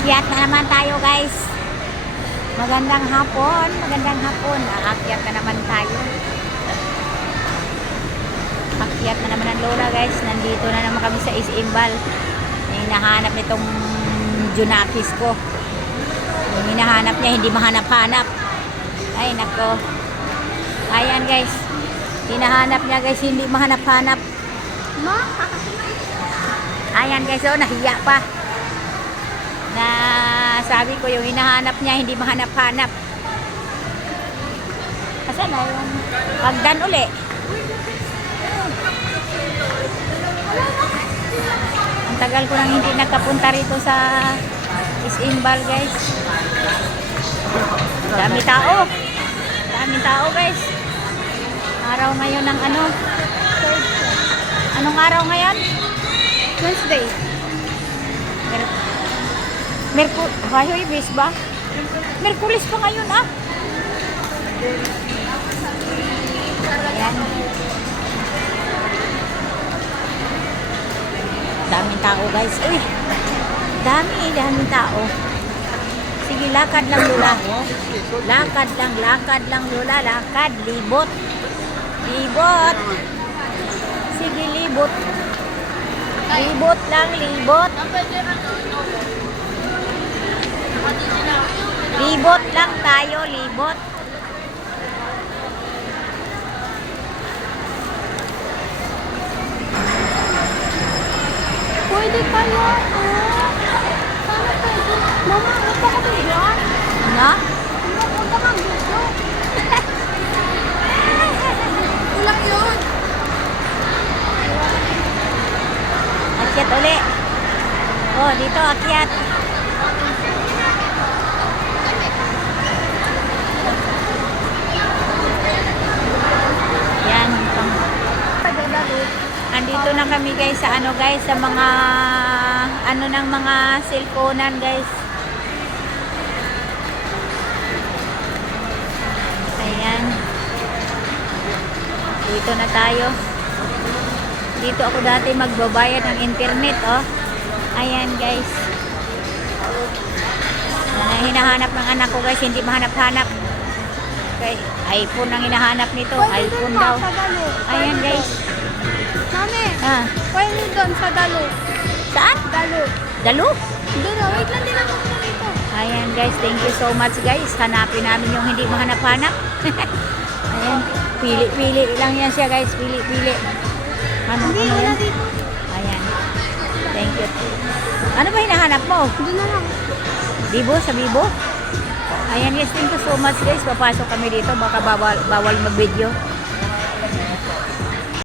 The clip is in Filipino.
Aakyat na naman tayo, guys. Magandang hapon, magandang hapon. Aakyat na naman tayo. Aakyat na naman ang lola, guys. Nandito na naman kami sa Isimbal. Hinahanap nitong Junakis ko. Yung hinahanap niya, hindi mahanap-hanap. Ay, nako. Ayan, guys. Hinahanap niya, guys, hindi mahanap-hanap. Ayan, guys, oh, nahiya pa. Na sabi ko yung hinahanap niya hindi mahanap-hanap. Kasi na yung pagdan uli. Ang tagal ko nang hindi nakapunta rito sa Isimbal, guys. Dami tao. Daming tao, guys. Araw ngayon ng ano? Anong araw ngayon? Wednesday. Huwebes ba? Merkulis pa ngayon, ah. Ayan. Daming tao, guys. Uy, daming tao. Sige, lakad lang, Lola. Lakad lang, Lola. Lakad, libot. Libot. Sige, libot. Libot lang, libot. Libot lang tayo, libot. Pwede kaya? Sana pwede. Mama, ano pa kami dyan? Na? Huwag ka mag-video. Kulang yun. Akyat uli. Oh, dito, akyat. Yan. Andito na kami, guys, sa ano, guys, sa mga ano ng mga cellphone-an, guys. Ayan. Dito na tayo. Dito ako dati magbabayad ng internet, oh. Ayan, guys. Hinahanap ng anak ko, guys, hindi mahanap-hanap. Okay, iPhone ang hinahanap nito. iPhone daw. Ayan, guys. Mami, Ah, pwede doon sa Dalo. saan? Dalo. Dalo? Doon na, wait lang din ako dito. Ayan, guys, thank you so much, guys. Hanapin namin yung hindi mahanap-hanap. Ayan, pili-pili lang yan siya, guys. Pili-pili. Hindi, Ano wala yan? dito. Ayan. Thank you. Ano ba hinahanap mo? Doon na lang. Bibo? Sa Bibo? Ayan, guys, thank you so much, guys. Papasok kami dito. Baka bawal mag-video.